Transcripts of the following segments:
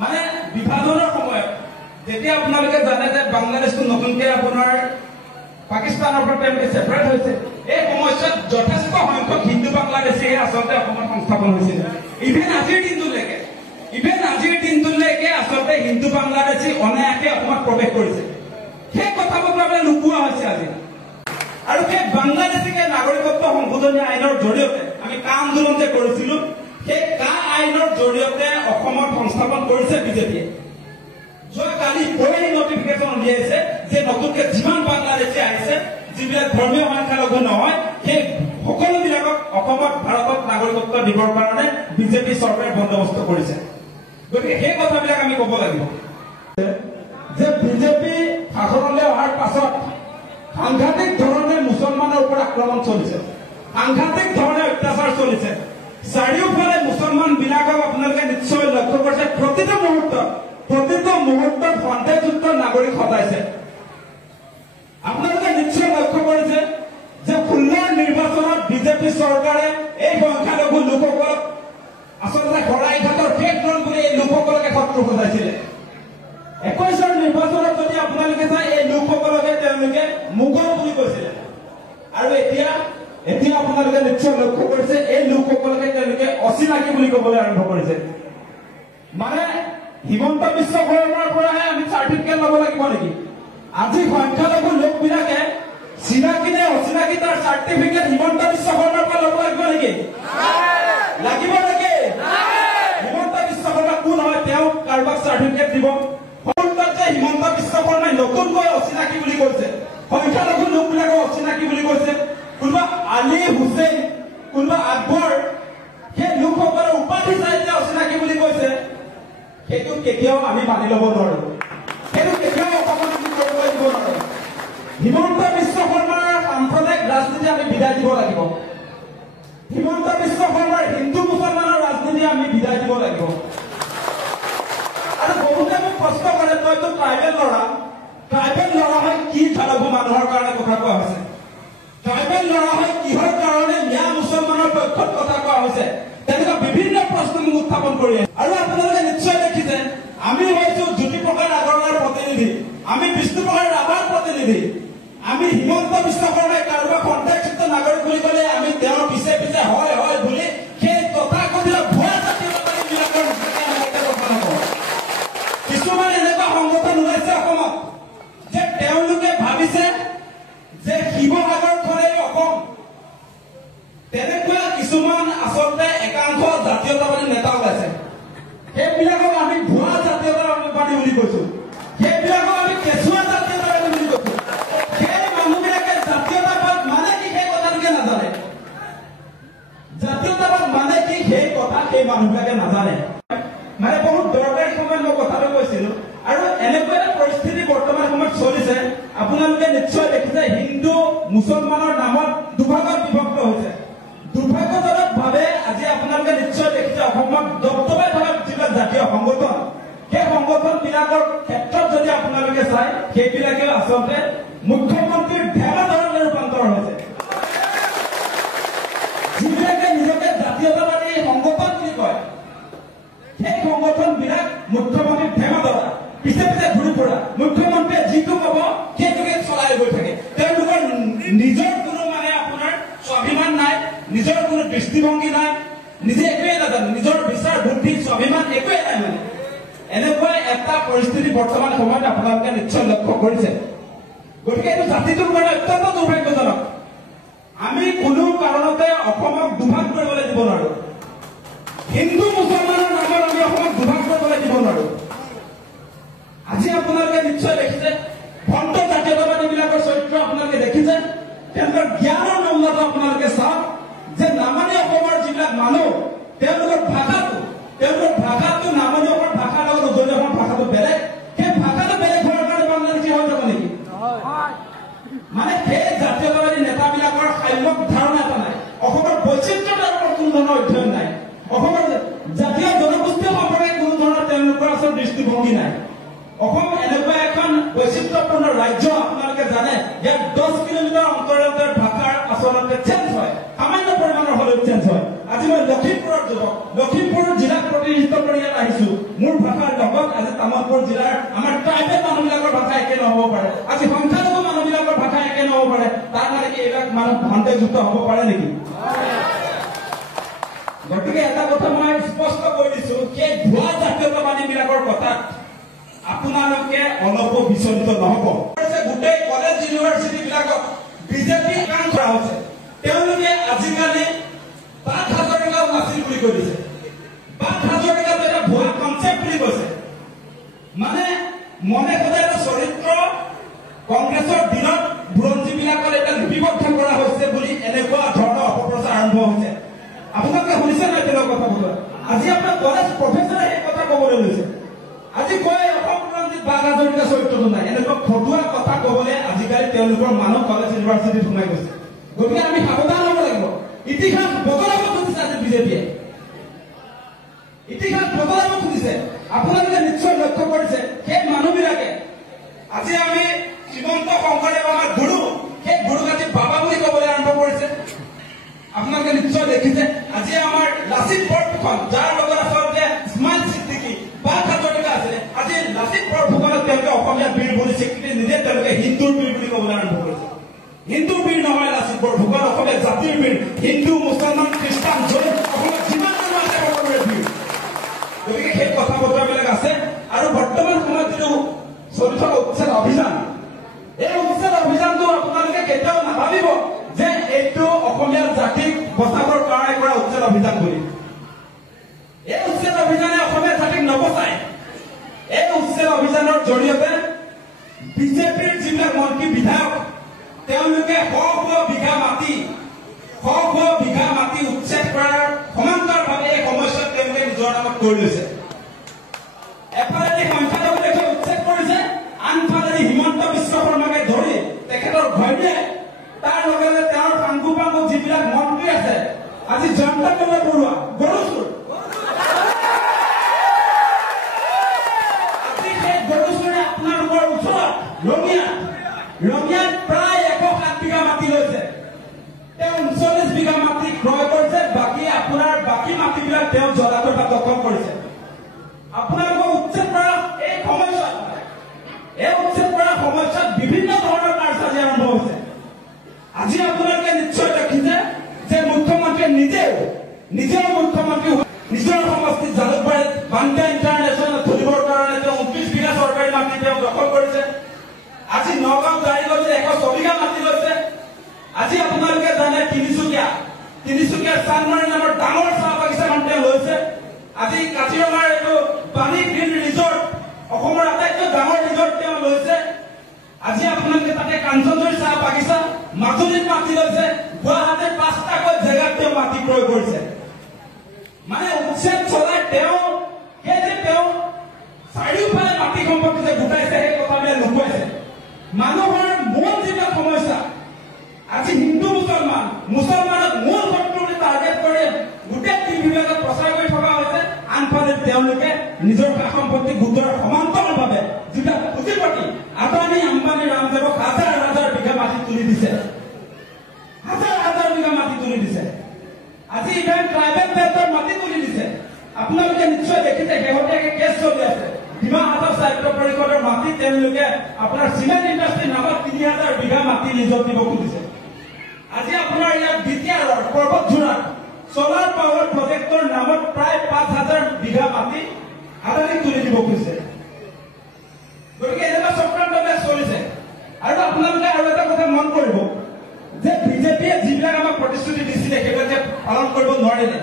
মানে বিভাজনৰ সময়ত যেতিয়া আপোনালোকে জানে যে বাংলাদেশটো নতুনকৈ আপোনাৰ পাকিস্তানৰ পৰা তেওঁলোকে ছেপাৰেট হৈছে, এই সময়ছোৱাত যথেষ্ট সংখ্যক হিন্দু বাংলাদেশীয়ে আচলতে অসমত সংস্থাপন হৈছিল। ইভেন আজিৰ দিনটোলৈকে আচলতে হিন্দু বাংলাদেশী অনায়াসে অসমত প্ৰৱেশ কৰিছে। সেই কথাবোৰ আপোনাৰ লুকুওৱা হৈছে আজি। আৰু সেই বাংলাদেশীকে নাগৰিকত্ব সংশোধনী আইনৰ জৰিয়তে আমি কা আন্দোলন যে কৰিছিলো, সেই কা আইনৰ জৰিয়তে অসমত সংস্থাপন কৰিছে বিজেপিয়ে। যোৱাকালি পৰহি নটিফিকেশ্যন উলিয়াইছে যে নতুনকে যিমান বাংলাদেশী আহিছে, যিবিলাক ধৰ্মীয় সংখ্যালঘু নহয়, সেই সকলোবিলাকক অসমত ভাৰতত নাগৰিকত্ব দিবৰ কাৰণে বিজেপি চৰকাৰে বন্দোবস্ত কৰিছে। গতিকে সেই কথাবিলাক আমি ক'ব লাগিব যে বিজেপি শাসনলৈ অহাৰ পাছত সাংঘাতিক ধৰণে মুছলমানৰ ওপৰত আক্ৰমণ চলিছে, সাংঘাতিক ধৰণে অত্যাচাৰ চলিছে। চাৰিওফালে মুছলমান বিলাকক আপোনালোকে নিশ্চয় লক্ষ্য কৰিছে, প্ৰতিটো মুহূৰ্তত সন্দেহযুক্ত নাগৰিক সজাইছে। আপোনালোকে নিশ্চয় লক্ষ্য কৰিছে যে 16 নিৰ্বাচনত বিজেপি চৰকাৰে এই সংখ্যালঘু লোকসকলক আচলতে শৰাইঘাটৰ শেষ ৰণ বুলি এই লোকসকলকে শত্ৰু সজাইছিলে। 21 নিৰ্বাচনত যদি আপোনালোকে চাই, এই লোকসকলকে তেওঁলোকে মোগল বুলি কৈছিলে। আৰু এতিয়া আপোনালোকে নিশ্চয় লক্ষ্য কৰিছে এই লোকসকলকে তেওঁলোকে অচিনাকি বুলি ক'বলৈ আৰম্ভ কৰিছে। মানে হিমন্ত বিশ্ব শৰ্মাৰ পৰাহে আমি চাৰ্টিফিকেট ল'ব লাগিব নেকি? আজি সংখ্যালঘু লোকবিলাকে চিনাকি নে অচিনাকি তাৰ চাৰ্টিফিকেট হিমন্ত বিশ্ব শৰ্মাৰ পৰা ল'ব লাগিব নেকি? লাগিব নেকি? হিমন্ত বিশ্ব শৰ্মা কোন হয়? তেওঁ কাৰোবাক চাৰ্টিফিকেট দিব? হিমন্ত বিশ্ব শৰ্মাই নতুনকৈ অচিনাকি বুলি কৈছে, সংখ্যালঘু লোকবিলাকক অচিনাকি বুলি কৈছে। কোনোবা আলী হুছেইন, কোনোবা আকবৰ, সেই লোকসকলৰ উপাধি চাই যে অচিনাকি বুলি কৈছে, সেইটো কেতিয়াও আমি মানি ল'ব নোৱাৰো, সেইটো কেতিয়াও অসমত কৰিবলৈ দিব নোৱাৰো। হিমন্ত বিশ্ব শৰ্মাৰ সাম্প্ৰদায়িক ৰাজনীতি আমি বিদায় দিব লাগিব। হিমন্ত বিশ্ব শৰ্মাৰ হিন্দু মুছলমানৰ ৰাজনীতি আমি বিদায় দিব লাগিব। আৰু বহুতে মোক প্ৰশ্ন কৰে, তইতো ট্ৰাইবেল ল'ৰা হয় কি খালঘু মানুহৰ কাৰণে কথা কোৱা হৈছে? ট্ৰাইবেল ল'ৰা হয় কিহৰ কাৰণে মিয়া মুছলমানৰ পক্ষত কথা কোৱা হৈছে? তেনেকুৱা বিভিন্ন প্ৰশ্ন মোক উত্থাপন কৰি আছে। আৰু আপোনালোকে নিশ্চয় দেখিছে, আমি হৈছো জ্যোতিপ্ৰসাদ আগৰৱালাৰ প্ৰতিনিধি, আমি বিষ্ণুপ্ৰসাদ ৰাভাৰ প্ৰতিনিধি। আমি হিমন্ত বিশ্ব শৰ্মাই কাৰোবাক সন্দেহযুক্ত নাগৰিক বুলি ক'লে আমি তেওঁৰ পিছে পিছে হয় বুলি সেই তথাকথিত ভুৱা জাতীয়তাবাদীবিলাকৰ কথা নকওঁ। কিছুমান এনেকুৱা সংগঠন ওলাইছে অসমত যে তেওঁলোকে ভাবিছে যে শিৱসাগৰখনেই অসম। তেনেকুৱা কিছুমান আচলতে একাংশ জাতীয়তাবাদী নেতা ওলাইছে। সেইবিলাকক আমি ভুৱা জাতীয়তাবাদী বুলি কৈছো, সেইবিলাকক আমি কেঁচুৱা জাতীয়তাবাদী বুলি কৈছো। সেই মানুহবিলাকে জাতীয়তাবাদ মানে কি সেই কথাটোকে নাজানে। জাতীয়তাবাদ মানে কি সেই কথা সেই মানুহবিলাকে নাজানে। মানে বহুত দৰকাৰী সময়ত মই কথাটো কৈছিলো। আৰু এনেকুৱা এটা পৰিস্থিতি বৰ্তমান সময়ত চলিছে, আপোনালোকে নিশ্চয় দেখিছে, হিন্দু মুছলমানৰ নামত দুভাগত বিভক্ত হৈছে। দুৰ্ভাগ্যজনক ভাৱে আজি আপোনালোকে নিশ্চয় দেখিছে অসমত দপদপাই থকা যিবিলাক জাতীয় সংগঠন, সেই সংগঠন বিলাকৰ ক্ষেত্ৰত যদি আপোনালোকে চাই, সেইবিলাকেও আচলতে মুখ্যমন্ত্ৰীৰ ধেমাধৰণে ৰূপান্তৰ হৈছে। যিবিলাকে নিজকে জাতীয়তাবাদী সংগঠন বুলি কয়, সেই সংগঠন বিলাক মুখ্যমন্ত্ৰীৰ ধেমাধৰা, পিছে পিছে ঘূৰি ফুৰা। মুখ্যমন্ত্ৰীয়ে যিটো কব সেইটোকে চলাই গৈ থাকে। তেওঁলোকৰ নিজৰ কোনো মানে আপোনাৰ স্বাভিমান নাই, নিজৰ কোনো দৃষ্টিভংগী নাই, নিজে একোৱে নাজানে, নিজৰ বিচাৰ বুদ্ধি স্বাভিমান একোৱে নাই। মানে এনেকুৱা এটা পৰিস্থিতি বৰ্তমান সময়ত আপোনালোকে নিশ্চয় লক্ষ্য কৰিছে। গতিকে এইটো জাতিটোৰ কাৰণে অত্যন্ত দুৰ্ভাগ্যজনক। আমি কোনো কাৰণতে অসমক দুভাগ কৰিবলৈ দিব নোৱাৰো। হিন্দু মুছলমানৰ নামত আমি অসমক দুভাগ কৰিবলৈ দিব নোৱাৰো। আজি আপোনালোকে নিশ্চয় দেখিছে, ভণ্ড জাতীয়তাবাদী বিলাকৰ চৰিত্ৰ আপোনালোকে দেখিছে। তেওঁলোকৰ জ্ঞানৰ নমুনাটো আপোনালোকে চাওক যে নামনি অসমৰ যিবিলাক মানুহ, তেওঁলোকৰ ভাষাটো নামনি অসমৰ ভাষাৰ লগত উজনি অসমৰ ভাষাটো বেলেগ। সেই ভাষাটো বেলেগ হোৱাৰ কাৰণে বাংলাদেশী হৈ যাব নেকি? মানে সেই জাতীয়তাবাদী নেতাবিলাকৰ সাম্যক ধাৰণা এটা নাই। অসমৰ বৈচিত্ৰতাৰ ওপৰত কোনো ধৰণৰ অধ্যয়ন নাই। অসমৰ জাতীয় জনগোষ্ঠী সম্পৰ্কে কোনো ধৰণৰ তেওঁলোকৰ আচল দৃষ্টিভংগী নাই। অসম এনেকুৱা এখন বৈচিত্ৰপূৰ্ণ ৰাজ্য, আপোনালোকে জানে, ইয়াত 10 কিলোমিটাৰ অন্তৰে ভাষাৰ আচলতে চেঞ্জ হয়, সামান্য পৰিমাণৰ হলেও চেঞ্জ হয়। আজি মই লখিমপুৰৰ যুৱক, লখিমপুৰ জিলাক প্ৰতিনিধিত্ব কৰি ইয়াত আহিছো। মোৰ ভাষাৰ লগত আজি তামুলপুৰ জিলাৰ আমাৰ ট্ৰাইবেল মানুহবিলাকৰ ভাষা একে নহ'ব পাৰে, আজি সংখ্যালঘু মানুহবিলাকৰ ভাষা একে নহ'ব পাৰে। তাৰ মানে কি এইবিলাক মানুহ সন্দেহযুক্ত হ'ব পাৰে নেকি? গতিকে এটা কথা মই স্পষ্ট কৈ দিছো, সেই ভুৱা জাতীয়তাবাদীবিলাকৰ কথাত আপোনালোকে অলপো বিচলিত নহ'ব। গোটেই কলেজ ইউনিভাৰ্চিটি বিলাকত বিজেপি কাম কৰা হৈছে। তেওঁলোকে আজিকালি ৫,০০০ টকাও নাছিল বুলি কৈ দিছে। ৫,০০০ টকাটো এটা ভুৱা কনচেপ্ট বুলি কৈছে। মানে মনে সদায় এটা চৰিত্ৰ কংগ্ৰেছৰ দিনত বুৰঞ্জীবিলাকৰ এটা লিপিবদ্ধ কৰা হৈছে বুলি এনেকুৱা ধৰণৰ অপপ্ৰচাৰ আৰম্ভ হৈছে। আপোনালোকে শুনিছে নাই তেওঁলোকৰ কথা বতৰা? আজি আপোনাৰ কলেজ প্ৰফেচৰে সেই কথা ক'বলৈ লৈছে। আজি কয় অসম বুৰঞ্জীত ৫,০০০ টকা চৰিত্ৰটো নাই। এনেকুৱা ফটুৱা কথা ক'বলৈ আজিকালি তেওঁলোকৰ মানুহ কলেজ ইউনিভাৰ্চিটিত সোমাই গৈছে। গতিকে আমি সাৱধান হ'ব লাগিব। ইতিহাস বদলাব খুজিছে আজি বিজেপিয়ে, ইতিহাস বদলাব খুজিছে। আপোনালোকে নিশ্চয় লক্ষ্য কৰিছে সেই মানুহবিলাকে আজি আমি শ্ৰীমন্ত শংকৰদেৱ আমাৰ গুৰু, সেই গুৰুক আজি বাবা বুলি ক'বলৈ আৰম্ভ কৰিছে। আপোনালোকে নিশ্চয় দেখিছে আজি আমাৰ লাচিত বৰফুকন, যাৰ লগত আচলতে স্মাইল ছিদ্দিকী ৫,০০০ টকা আছিলে, আজি লাচিত বৰফুকনক তেওঁলোকে অসমীয়া বীৰ বুলি স্বীকৃতি নিদিয়ে, তেওঁলোকে হিন্দুৰ বীৰ বুলি ক'বলৈ আৰম্ভ কৰিছে। হিন্দু বীৰ নহয় লাচিত বৰফুকন, অসমীয়া জাতিৰ বীৰ। হিন্দু, মুছলমান, খ্ৰীষ্টান, জৈন, অসমত যিমান মানুহ আছে সকলোৰে বীৰ। গতিকে সেই কথা বতৰাবিলাক আছে। আৰু বৰ্তমান সময়ত যিটো চলি থকা উচ্ছেদ অভিযান, এই উচ্ছেদ অভিযানটো আপোনালোকে কেতিয়াও নাভাবিব যে এইটো অসমীয়া জাতিক বচাবৰ কাৰণে কৰা উচ্ছেদ অভিযান বুলি। এই উচ্ছেদ অভিযানে অসমীয়া জাতিক নবচায়। এই উচ্ছেদ অভিযানৰ জৰিয়তে বিজেপিৰ যিবিলাক মন্ত্ৰী বিধায়ক, তেওঁলোকে শ বিঘা মাটি উচ্ছেদ কৰাৰ সমান্তৰালভাৱে এই সমস্যাত তেওঁলোকে নিজৰ নামত কৰি লৈছে। এফালেদি সংখ্যালঘু দেখি উচ্ছেদ কৰিছে, আনফালেদি হিমন্ত বিশ্ব শৰ্মাকে ধৰি তেখেতৰ ঘৈণীয়ে, তাৰ লগে লগে তেওঁৰ পাংগু পাংগু যিবিলাক মন্ত্ৰী আছে, আজি জয়ন্ত মল্ল বৰুৱা গৰু চোৰ, আজি সেই গৰু চোৰে আপোনালোকৰ ওচৰত ৰঙিয়াত প্ৰায় ১০৭ বিঘা মাটি লৈছে। তেওঁ ৩৯ বিঘা মাটি ক্ৰয় কৰিছে, বাকী মাটিবিলাক তেওঁ জলাশয় বা দখল কৰিছে। আপোনালোকক উচ্ছেদ কৰা এই উচ্ছেদ কৰাৰ সময়ছোৱাত বিভিন্ন ধৰণৰ কাৰ্যসূচী আৰম্ভ হৈছে। আজি আপোনালোকে নিশ্চয় দেখিছে যে মুখ্যমন্ত্ৰীয়ে নিজেও মুখ্যমন্ত্ৰী নিজৰ সমষ্টিত জালুকবাৰীত বাংলা ইণ্টাৰনেশ্যনেল খুলিবৰ কাৰণে তেওঁ ২৯ বিঘা চৰকাৰী মাটি তেওঁ দখল কৰিছে। আজি নগাঁও জাৰিগলিত ১০৬ বিঘা মাটি লৈছে। আজি আপোনালোকে জানে তিনিচুকীয়া চানমাৰী নামৰ ডাঙৰ চাহ বাগিচাখন তেওঁ লৈছে। আজি কাজিৰঙাৰ এইটো পানী গ্ৰীণ ৰিজৰ্ট, অসমৰ আটাইতকৈ ডাঙৰ ৰিজৰ্ট তেওঁ লৈছে। আজি আপোনালোকে তাতে কাঞ্চনজুৰি চাহ বাগিচা, মাজুলীত মাটি লৈছে, গুৱাহাটীত ৫টাকৈ জেগাত তেওঁ মাটি ক্ৰয় কৰিছে। মানে উচ্ছেদ চলাই তেওঁ চাৰিওফালে মাটি সম্পত্তি যে গোটাইছে সেই কথাবিলাক লুকুৱাইছে। মানুহৰ মূল যিবিলাক সমস্যা, আজি হিন্দু মুছলমানক মূল শত্ৰু বুলি টাৰ্গেট কৰি গোটেই টিভিবিলাকত প্ৰচাৰ কৰি থকা হৈছে। আনফালে তেওঁলোকে নিজৰ সা সম্পত্তি গোটৰ সমান্তৰালভাৱে যিবিলাক পুঁজিপতি আদানী, আম্বানী, ৰামদেৱক হাজাৰ বিঘা মাটি তুলি দিছে, হাজাৰ বিঘা মাটি তুলি দিছে। আজি ইভেন ট্ৰাইবেল বেল্টৰ মাটি তুলি দিছে। আপোনালোকে নিশ্চয় দেখিছে শেহতীয়াকৈ কেছ চলি আছে। ডিমা হাছাও সাহিত্য পৰিষদৰ মাটি তেওঁলোকে আপোনাৰ চিমেণ্ট ইণ্ডাষ্ট্ৰীৰ নামত ৩,০০০ বিঘা মাটি নিজক দিব খুজিছে। আজি আপোনাৰ ইয়াত বিটিআৰৰ পৰ্বতঝোৰাত চলাৰ পাৱাৰ প্ৰজেক্টৰ নামত প্ৰায় ৫,০০০ বিঘা মাটি আদানীক তুলি দিব খুজিছে। গতিকে এনেকুৱা চক্ৰান্তবিলাক চলিছে। আৰু আপোনালোকে আৰু এটা কথা মন কৰিব যে বিজেপিয়ে যিবিলাক আমাক প্ৰতিশ্ৰুতি দিছিলে সেইবিলাক পালন কৰিব নোৱাৰিলে।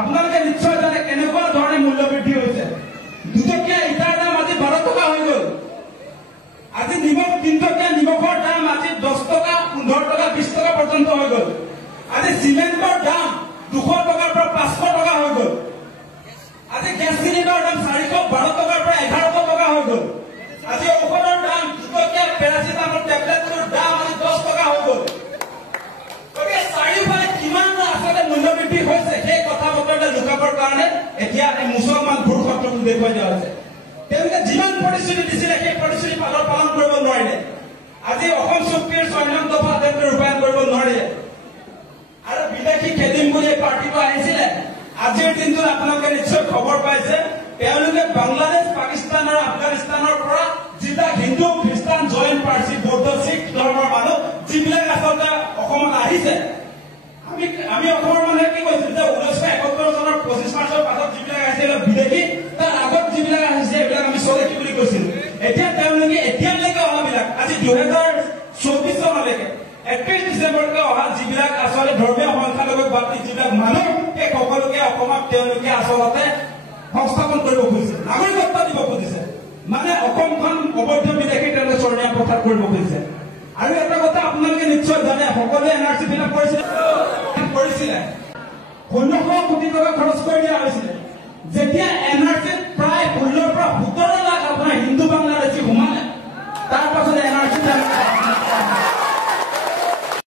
আপোনালোকে নিশ্চয় জানে কেনেকুৱা ধৰণে মূল্য বৃদ্ধি হৈছে। ২ টকীয়া ইটাৰ দাম আজি ১২ টকা হৈ গ'ল। আজি ৩ টকীয়া নিমখৰ দাম আজি ১০ টকা, ১৫ টকা, ২০ টকা পৰ্যন্ত হৈ গ'ল। আজি চিমেণ্টৰ দাম ২০০ টকাৰ পৰা ৫০০ টকা হৈ গ'ল। আজি গেছ চিলিণ্ডাৰৰ দাম ৪১২ টকাৰ পৰা ১১০০ টকা হৈ গ'ল। আজি ঔষধৰ দাম ২ টকীয়া পেৰাচিটামল টেবলেটটোৰ দাম আজি ১০ টকা হৈ গ'ল। গতিকে চাৰিওফালে কিমান আচলতে মূল্য বৃদ্ধি হৈছে সেই কথা বতৰাবিলাক লুকাবৰ কাৰণে এতিয়া এই মুছলমান ভোট শত্ৰুক দেখুৱাই দিয়া হৈছে। তেওঁলোকে যিমান প্ৰতিশ্ৰুতি দিছিলে সেই প্ৰতিশ্ৰুতি পালন কৰিব নোৱাৰিলে। আজি অসম চুক্তিৰ ৬ নং দফা তেওঁলোকে ৰূপায়ণ কৰিব নোৱাৰিলে। আৰু বিদেশী খেদিম বুলি পাৰ্টিটো আহিছিলে আজিৰ দিনটোত আপোনালোকে নিশ্চয় খবৰ পাইছে তেওঁলোকে বাংলাদেশ পাকিস্তান আৰু আফগানিস্তানৰ পৰা যিবিলাক হিন্দু খ্ৰীষ্টান জৈন পাৰ্চী বৌদ্ধ শিখ ধৰ্মৰ মানুহ যিবিলাক আচলতে অসমত আহিছে আমি অসমৰ মানুহে কি কৈছিলো যে 1971 চনৰ 25 মাৰ্চৰ পাছত যিবিলাক আহিছে বিদেশী তাৰ আগত যিবিলাক আহিছে এইবিলাক আমি স্বদেশী বুলি কৈছিলো এতিয়া তেওঁলোকে এতিয়ালৈকে অহাবিলাক আজি 2024 চনলৈকে 31 ডিচেম্বৰলৈকে অহা যিবিলাক আচলতে ধৰ্মীয় সংখ্যালঘুক বাদ দি যিবিলাক মানুহ সেই সকলোকে অসমত তেওঁলোকে আচলতে সংস্থাপন কৰিব খুজিছে নাগৰিকত্ব দিব খুজিছে মানে অসমখন অবৈধ বিদেশী তেওঁলোকে চৰণীয়া প্ৰথাৰ কৰিব খুজিছে আৰু এটা কথা আপোনালোকে নিশ্চয় জানে সকলোৱে এনআৰচি ফিল আপ কৰিছিলে 100 কোটি টকা খৰচ কৰি দিয়া হৈছে